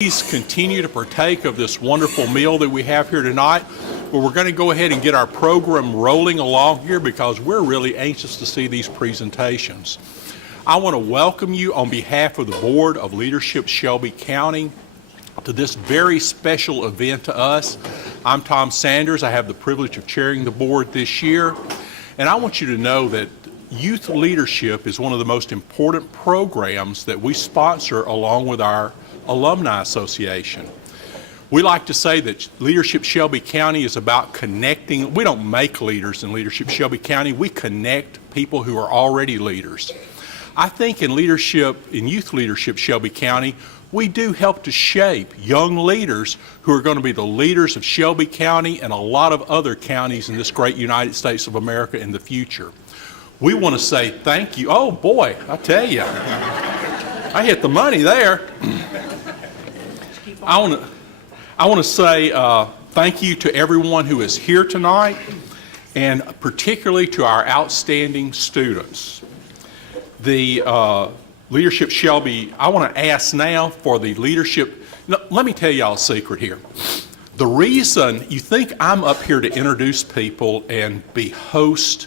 Please continue to partake of this wonderful meal that we have here tonight. But we're going to go ahead and get our program rolling along here because we're really anxious to see these presentations. I want to welcome you on behalf of the Board of Leadership Shelby County to this very special event to us. I'm Tom Sanders. I have the privilege of chairing the board this year. And I want you to know that youth leadership is one of the most important programs that we sponsor along with our Alumni Association. We like to say that Leadership Shelby County is about connecting. We don't make leaders in Leadership Shelby County. We connect people who are already leaders. I think in youth leadership Shelby County, we do help to shape young leaders who are going to be the leaders of Shelby County and a lot of other counties in this great United States of America in the future. We want to say thank you. Oh boy, I tell you, I hit the money there. I want to say thank you to everyone who is here tonight, and particularly to our outstanding students. The Leadership Shelby, I want to ask now for the leadership. No, let me tell y'all a secret here. The reason you think I'm up here to introduce people and be host,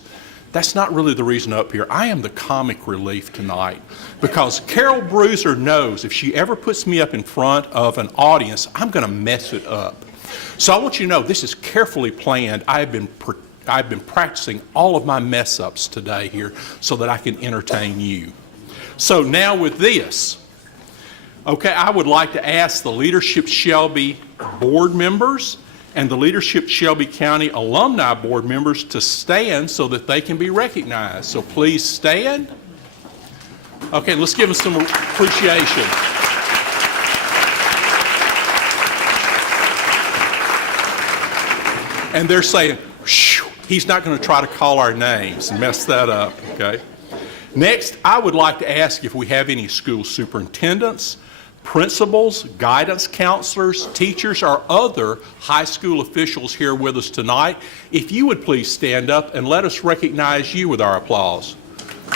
that's not really the reason up here. I am the comic relief tonight because Carol Bruiser knows if she ever puts me up in front of an audience, I'm going to mess it up. So I want you to know this is carefully planned. I've been practicing all of my mess ups today here so that I can entertain you. So now with this, okay, I would like to ask the Leadership Shelby board members and the Leadership Shelby County Alumni Board members to stand so that they can be recognized. So please stand. Okay, let's give them some appreciation. And they're saying, he's not going to try to call our names and mess that up, okay? Next, I would like to ask if we have any school superintendents, principals, guidance counselors, teachers, or other high school officials here with us tonight. If you would please stand up and let us recognize you with our applause.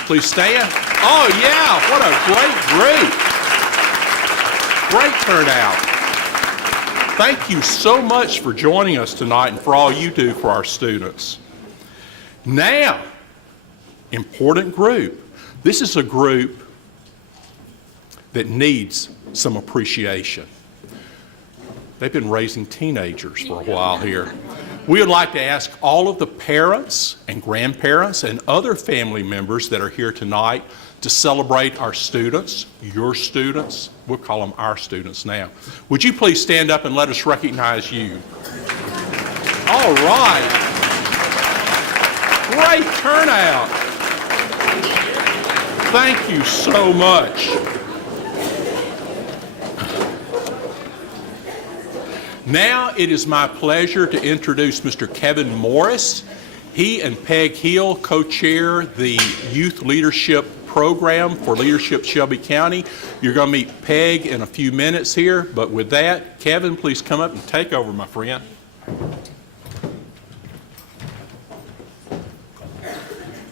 Please stand. Oh yeah, what a great group. Great turnout. Thank you so much for joining us tonight and for all you do for our students. Now, important group. This is a group that needs some appreciation. They've been raising teenagers for a while here. We would like to ask all of the parents and grandparents and other family members that are here tonight to celebrate our students, your students. We'll call them our students now. Would you please stand up and let us recognize you? All right. Great turnout. Thank you so much. Now it is my pleasure to introduce Mr. Kevin Morris. He and Peg Hill co-chair the Youth Leadership Program for Leadership Shelby County. You're going to meet Peg in a few minutes here, but with that, Kevin, please come up and take over, my friend.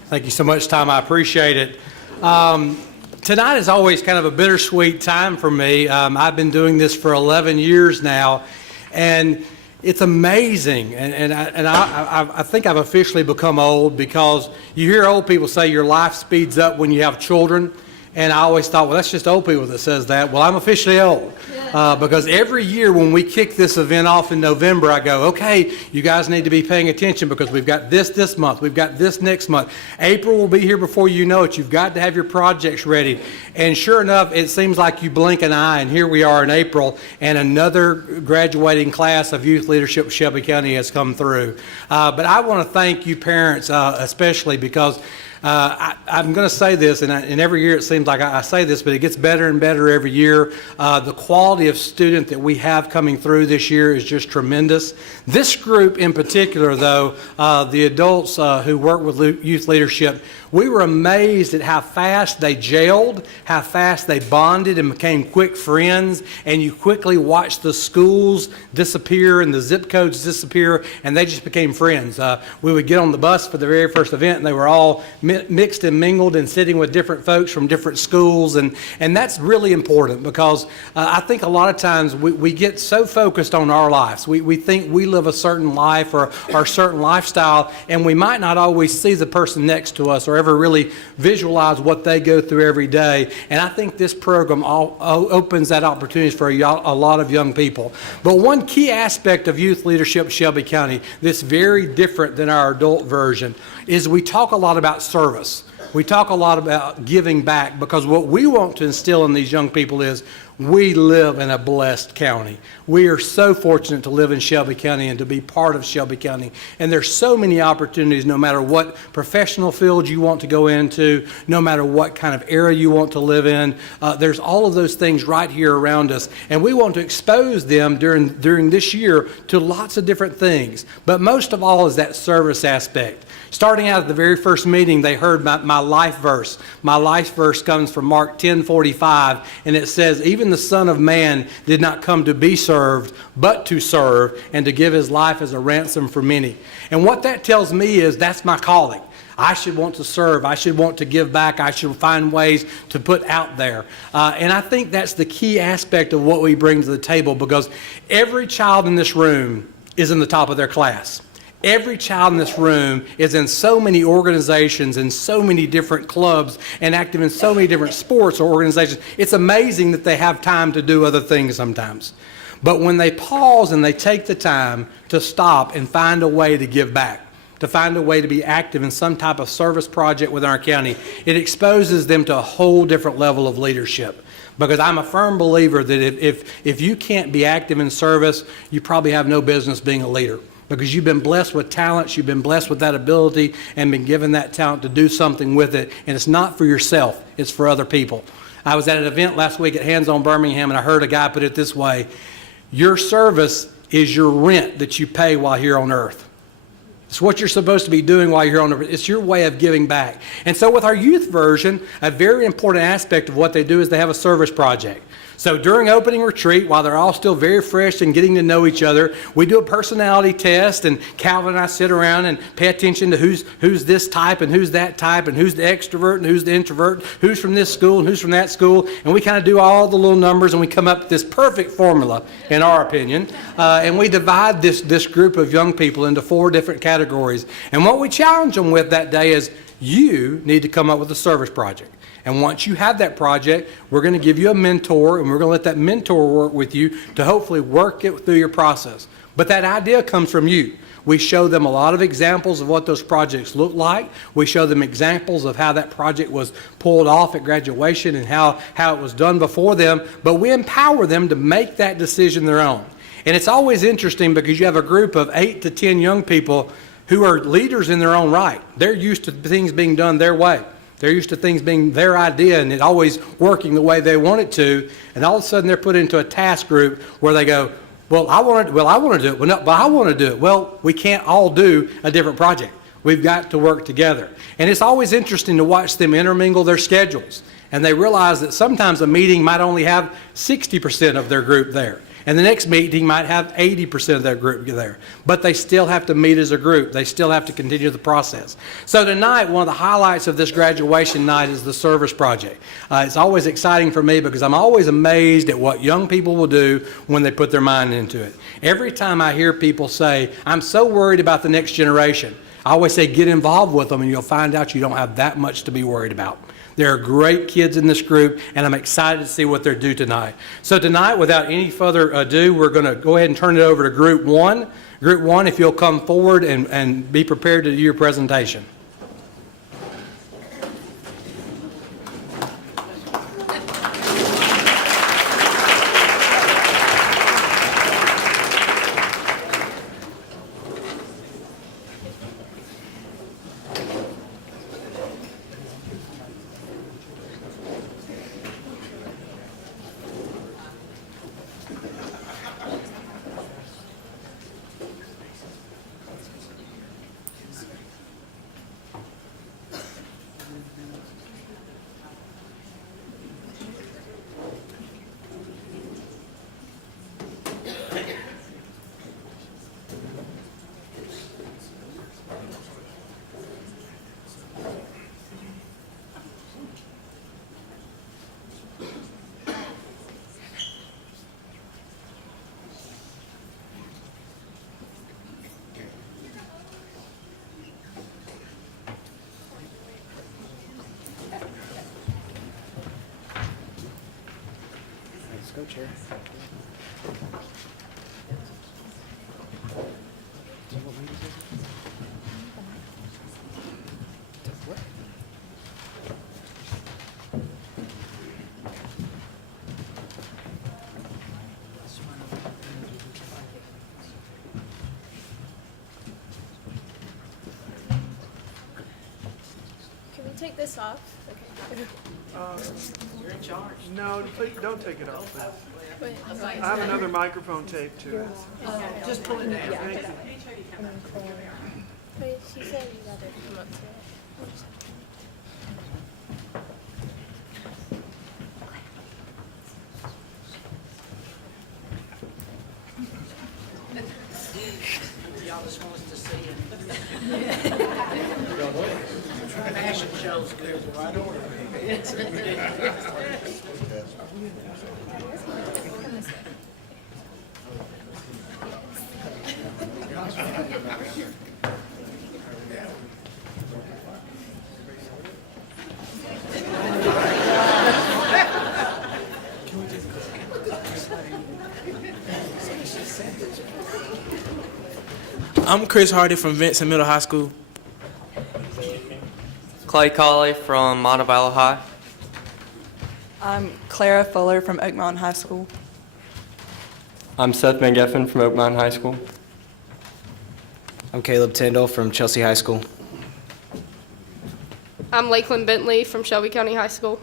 Thank you so much, Tom. I appreciate it. Tonight is always kind of a bittersweet time for me. I've been doing this for 11 years now, and it's amazing. And I think I've officially become old because you hear old people say your life speeds up when you have children. And I always thought, well, that's just old people that says that. Well, I'm officially old because every year when we kick this event off in November, I go, okay, you guys need to be paying attention because we've got this month, we've got this next month. April will be here before you know it. You've got to have your projects ready. And sure enough, it seems like you blink an eye, and here we are in April, and another graduating class of youth leadership Shelby County has come through. But I want to thank you parents especially because I'm going to say this, and every year it seems like I say this, but it gets better and better every year. The quality of student that we have coming through this year is just tremendous. This group in particular, though, the adults who work with youth leadership, we were amazed at how fast they gelled, how fast they bonded and became quick friends, and you quickly watched the schools disappear and the zip codes disappear, and they just became friends. We would get on the bus for the very first event, and they were all mixed and mingled and sitting with different folks from different schools. And that's really important because I think a lot of times we get so focused on our lives. We think we live a certain life or a certain lifestyle, and we might not always see the person next to us or ever really visualize what they go through every day. And I think this program opens that opportunity for a lot of young people. But one key aspect of youth leadership in Shelby County that's very different than our adult version is we talk a lot about service. We talk a lot about giving back, because what we want to instill in these young people is we live in a blessed county. We are so fortunate to live in Shelby County and to be part of Shelby County. And there's so many opportunities, no matter what professional field you want to go into, no matter what kind of area you want to live in. There's all of those things right here around us. And we want to expose them during this year to lots of different things. But most of all is that service aspect. Starting out at the very first meeting, they heard my life verse. My life verse comes from Mark 10:45, and it says, "Even the Son of Man did not come to be served, but to serve, and to give his life as a ransom for many." And what that tells me is that's my calling. I should want to serve. I should want to give back. I should find ways to put out there. And I think that's the key aspect of what we bring to the table, because every child in this room is in the top of their class. Every child in this room is in so many organizations and so many different clubs and active in so many different sports or organizations. It's amazing that they have time to do other things sometimes. But when they pause and they take the time to stop and find a way to give back, to find a way to be active in some type of service project within our county, it exposes them to a whole different level of leadership. Because I'm a firm believer that if you can't be active in service, you probably have no business being a leader. Because you've been blessed with talents, you've been blessed with that ability, and been given that talent to do something with it. And it's not for yourself, it's for other people. I was at an event last week at Hands On Birmingham, and I heard a guy put it this way: your service is your rent that you pay while here on earth. It's what you're supposed to be doing while you're on earth. It's your way of giving back. And so with our youth version, a very important aspect of what they do is they have a service project. So during opening retreat, while they're all still very fresh and getting to know each other, we do a personality test, and Calvin and I sit around and pay attention to who's this type and who's that type, and who's the extrovert and who's the introvert, who's from this school and who's from that school, and we kind of do all the little numbers, and we come up with this perfect formula, in our opinion, and we divide this group of young people into 4 different categories. And what we challenge them with that day is, you need to come up with a service project. And once you have that project, we're going to give you a mentor, and we're going to let that mentor work with you to hopefully work it through your process. But that idea comes from you. We show them a lot of examples of what those projects look like. We show them examples of how that project was pulled off at graduation and how it was done before them. But we empower them to make that decision their own. And it's always interesting because you have a group of 8 to 10 young people who are leaders in their own right. They're used to things being done their way. They're used to things being their idea and it always working the way they want it to. And all of a sudden they're put into a task group where they go, well, I want to do it. Well, no, but I want to do it. Well, we can't all do a different project. We've got to work together. And it's always interesting to watch them intermingle their schedules. And they realize that sometimes a meeting might only have 60% of their group there. And the next meeting might have 80% of their group there. But they still have to meet as a group. They still have to continue the process. So tonight, one of the highlights of this graduation night is the service project. It's always exciting for me because I'm always amazed at what young people will do when they put their mind into it. Every time I hear people say, I'm so worried about the next generation, I always say, get involved with them and you'll find out you don't have that much to be worried about. There are great kids in this group, and I'm excited to see what they're due tonight. So tonight, without any further ado, we're going to go ahead and turn it over to Group 1. Group 1, if you'll come forward and be prepared to do your presentation. Co-chair. Can we take this off? Okay. You're in charge. No, please don't take it off. Wait, I have another microphone taped to it. Just pull it down. Thank you. wait, she said you gotta come up to it. Y'all just want us to see it. Fashion show's good. I'm Chris Hardy from Vincent Middle High School. Clay Colley from Montevallo High. I'm Clara Fuller from Oak Mountain High School. I'm Seth McGeffin from Oak Mountain High School. I'm Caleb Tyndall from Chelsea High School. I'm Lakeland Bentley from Shelby County High School.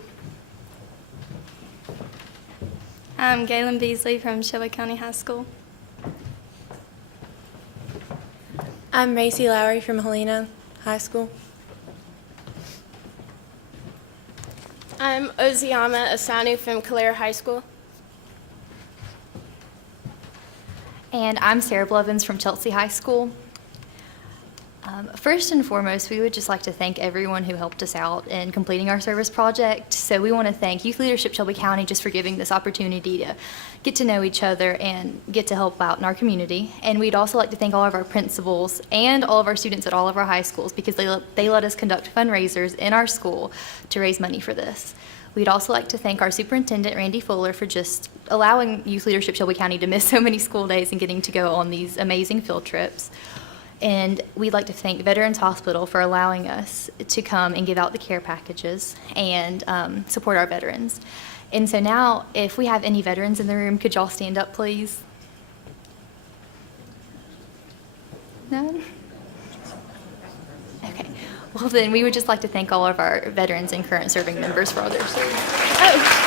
I'm Galen Beasley from Shelby County High School. I'm Macy Lowry from Helena High School. I'm Oziama Asanu from Calera High School. And I'm Sarah Blevins from Chelsea High School. First and foremost, we would just like to thank everyone who helped us out in completing our service project. So we want to thank Youth Leadership Shelby County just for giving this opportunity to get to know each other and get to help out in our community. And we'd also like to thank all of our principals and all of our students at all of our high schools because they let us conduct fundraisers in our school to raise money for this. We'd also like to thank our superintendent, Randy Fuller, for just allowing Youth Leadership Shelby County to miss so many school days and getting to go on these amazing field trips. And we'd like to thank Veterans Hospital for allowing us to come and give out the care packages and support our veterans. And so now, if we have any veterans in the room, could y'all stand up, please? None? Okay. Well, then we would just like to thank all of our veterans and current serving members for all their service. Oh.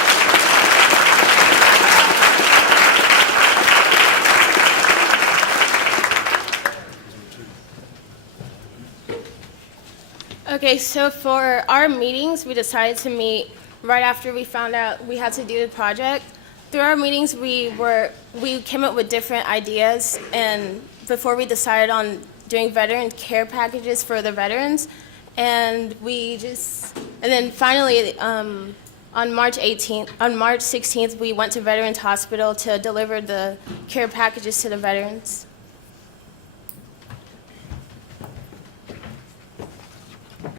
Okay, so for our meetings, we decided to meet right after we found out we had to do the project. Through our meetings, we came up with different ideas, and before we decided on doing veteran care packages for the veterans, and then finally on March 16th, we went to Veterans Hospital to deliver the care packages to the veterans.